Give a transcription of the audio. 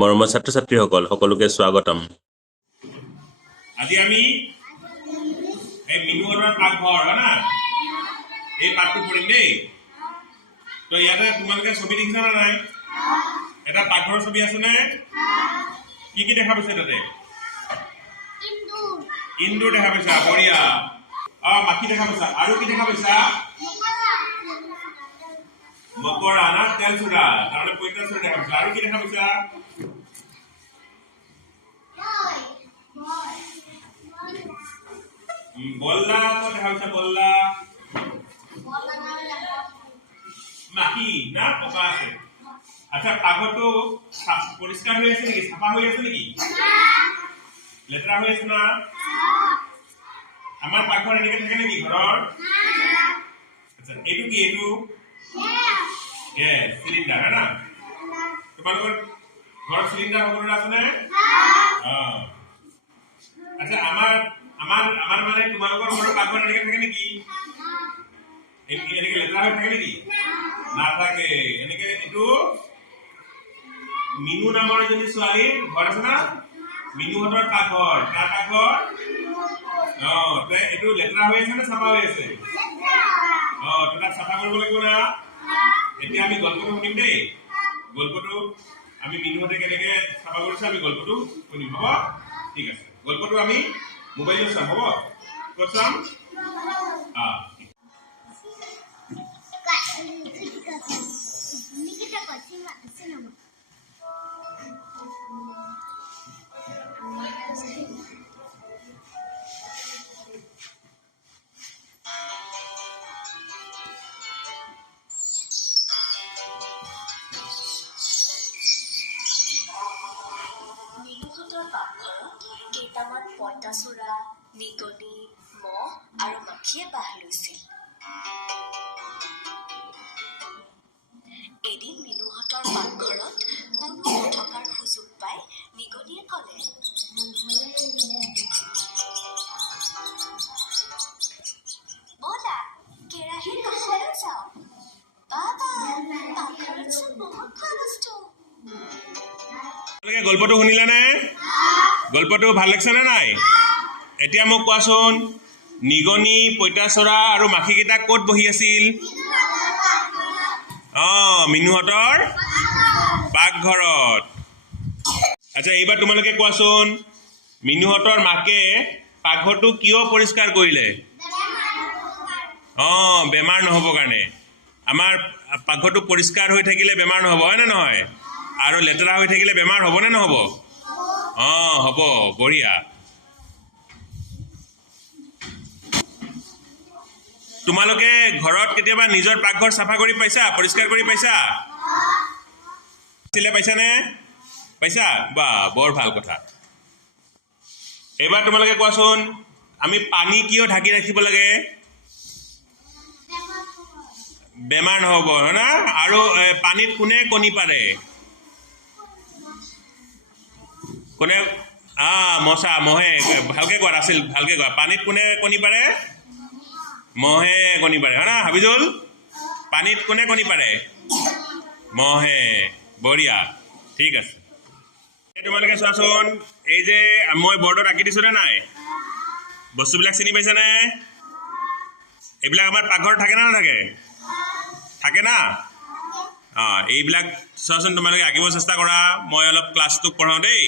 মৰমৰ ছাত্ৰ-ছাত্ৰীসকল সকলোকে স্বাগতম। আজি আমি এই মিনুহঁতৰ পাকঘৰ হয় না এই পাঠটো পঢ়িম দেই। তো ইয়াতে তোমালোকে ছবি দেখিছা না নাই? এটা পাকঘৰৰ ছবি আছে নে? কি কি দেখা পাইছা তাতে? ইন্দুৰ দেখা পাইছা, বঢ়িয়া। মাখি দেখা পাইছা, আৰু কি দেখা পাইছা? মকৰা না, তেলচুৰা, তাৰমানে পঁইতাচুৰা দেখা পাইছা। আৰু কি দেখা পাইছা? বল্লা দেখা পাইছা, বল্লা। মাখি না, পকা আছে। আচ্ছা, পাকঘৰটো পৰিষ্কাৰ হৈ আছে নেকি? চাফা হৈ আছে নেকি? লেতেৰা হৈ আছে না? আমাৰ পাকঘৰ এনেকে থাকে নেকি ঘৰৰ? আচ্ছা, এইটো কি? এইটো গেছ চিলিণ্ডাৰ হয় না? তোমালোকৰ ঘৰৰ চিলিণ্ডাৰ সকলোৰে আছে নে? আচ্ছা, আমাৰ মানে তোমালোকৰ ঘৰৰ পাকঘৰ এনেকে থাকে নেকি? এনেকে লেতেৰা হৈ থাকে নেকি? নাথাকে। এনেকে এইটো মিনু নামৰ এজনী ছোৱালীৰ ঘৰ আছে না? মিনুহঁতৰ পাকঘৰ। কাৰ পাকঘৰ? এইটো লেতেৰা হৈ আছে নে চাফা হৈ আছে? তাক চাফা কৰিব লাগিব না। এতিয়া আমি গল্পটো শুনিম দেই। গল্পটো আমি মিনুহঁতে কেনেকে চাফা কৰিছে আমি গল্পটো শুনিম, হ'ব? ঠিক আছে, গল্পটো আমি মোবাইলত চাম, হ'ব? ক'ত চাম? মিনুহঁতৰ পাকঘৰত কেইটামান পঁইতাচোৰা, নিগনি, মহ আৰু মাখিয়ে বাহ লৈছিল। এদিন মিনুহঁতৰ পাকঘৰত কোনো নথকাৰ সুযোগ পাই নিগনিয়ে ক'লে, ব'লা কেৰাহীৰ কাষলৈ যাওঁ। বাবা, পাকঘৰত চোন বহুত খৰচটো। গল্পটো শুনিলানে? গল্পটো ভাল লাগিছে নে নাই? এতিয়া মোক কোৱাচোন, নিগনি, পঁইতাচোৰা আৰু মাখিকেইটা ক'ত বহি আছিল? মিনুহঁতৰ পাকঘৰত। আচ্ছা, এইবাৰ তোমালোকে কোৱাচোন, মিনুহঁতৰ মাকে পাকঘৰটো কিয় পৰিষ্কাৰ কৰিলে? বেমাৰ নহ'বৰ কাৰণে। আমাৰ পাকঘৰটো পৰিষ্কাৰ হৈ থাকিলে বেমাৰ নহ'ব, হয় নে নহয়? আৰু লেতেৰা হৈ থাকিলে বেমাৰ হ'ব নে নহ'ব? হ'ব, বঢ়িয়া। তোমালোকে ঘৰত কেতিয়াবা নিজৰ পাকঘৰ চাফা কৰি পাইছা? পৰিষ্কাৰ কৰি পাইছা? পাইছানে? পাইছা? বা, বৰ ভাল কথা। এইবাৰ তোমালোকে কোৱাচোন, আমি পানী কিয় ঢাকি ৰাখিব লাগে? বেমাৰ নহ'ব, হয় না? আৰু পানীত কোনে কণী পাৰে? কোনে? মহে। ভালকে কোৱা, আছিল ভালকে কোৱা। পানীত কোনে কণী পাৰে? মহে কণী পাৰে, হয় না? হাবিজুল, পানীত কোনে কণী পাৰে? মহে। বঢ়িয়া, ঠিক আছে। তোমালোকে চোৱাচোন, এই যে মই বৰ্ডত আঁকি দিছো নে নাই? বস্তুবিলাক চিনি পাইছানে? এইবিলাক আমাৰ পাকঘৰত থাকে না নাথাকে? থাকে না? এইবিলাক চোৱাচোন, তোমালোকে আঁকিব চেষ্টা কৰা। মই অলপ ক্লাছটোক পঢ়াওঁ দেই।